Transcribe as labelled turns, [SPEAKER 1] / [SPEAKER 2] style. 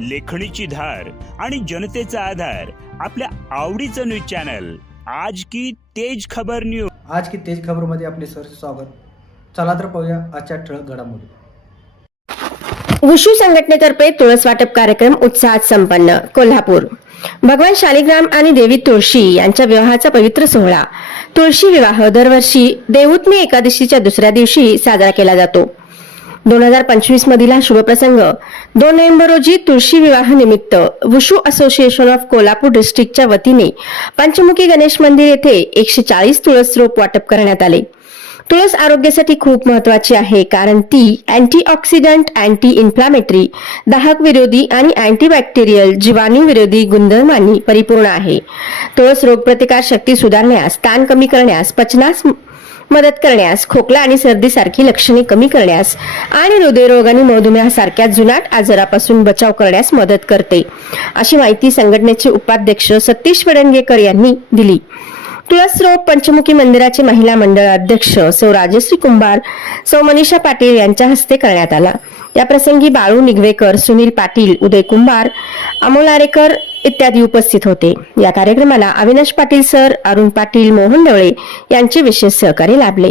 [SPEAKER 1] लेखणीची धार आणि जनतेचा आधार आपल्या आवडीचं न्यूज चॅनल. आज की तेज खबर न्यूज
[SPEAKER 2] आज की तेज खबरमध्ये आपले सर स्वागत. चला तर पाहूया आजच्या ठळक घडामोडी.
[SPEAKER 3] वुशू संघटनेतर्फे तुळस वाटप कार्यक्रम उत्साहात संपन्न कोल्हापूर. भगवान शालिग्राम आणि देवी तुळशी यांच्या विवाहाचा पवित्र सोहळा. तुळशी विवाह दरवर्षी देवउत्मी एकादशीच्या दुसऱ्या दिवशी साजरा केला जातो. दोन हजार पंचवीस मधील हा शुभप्रसंग. दोन नोव्हेंबर रोजी तुळशी विवाह निमित्त वुशू असोसिएशन ऑफ कोल्हापूर डिस्ट्रिक्टच्या वतीने पंचमुखी गणेश मंदिर येथे एकशे चाळीस तुळस रोप वाटप करण्यात आले. तुळस आरोग्यासाठी खूप महत्वाची आहे कारण ती अँटीऑक्सिडंट अँटी इन्फ्लामेटरी दाहक विरोधी आणि अँटीबॅक्टेरियल जीवाणू विरोधी गुणधर्मांनी परिपूर्ण आहे. तुळस रोगप्रतिकार शक्ती सुधारण्यास ताण कमी करण्यास पचनास मदत करण्यास खोकला आणि सर्दीसारखी लक्षणे कमी करण्यास आणि हृदयरोग आणि मधुमेहासारख्या जुनाट आजारापासून बचाव करण्यास मदत करते. अशी माहिती संघटनेचे उपाध्यक्ष सतीश वडणगेकर यांनी दिली. तुळसरोप पंचमुखी मंदिराचे महिला मंडळ अध्यक्ष सौ राजश्री कुंभार सौ मनीषा पाटील यांच्या हस्ते करण्यात आला. या प्रसंगी बाळू निगवेकर सुनील पाटील उदय कुंभार अमोल आरेकर इत्यादी उपस्थित होते. या कार्यक्रमाला अविनाश पाटील सर अरुण पाटील मोहन ढवळे यांचे विशेष सहकार्य लाभले.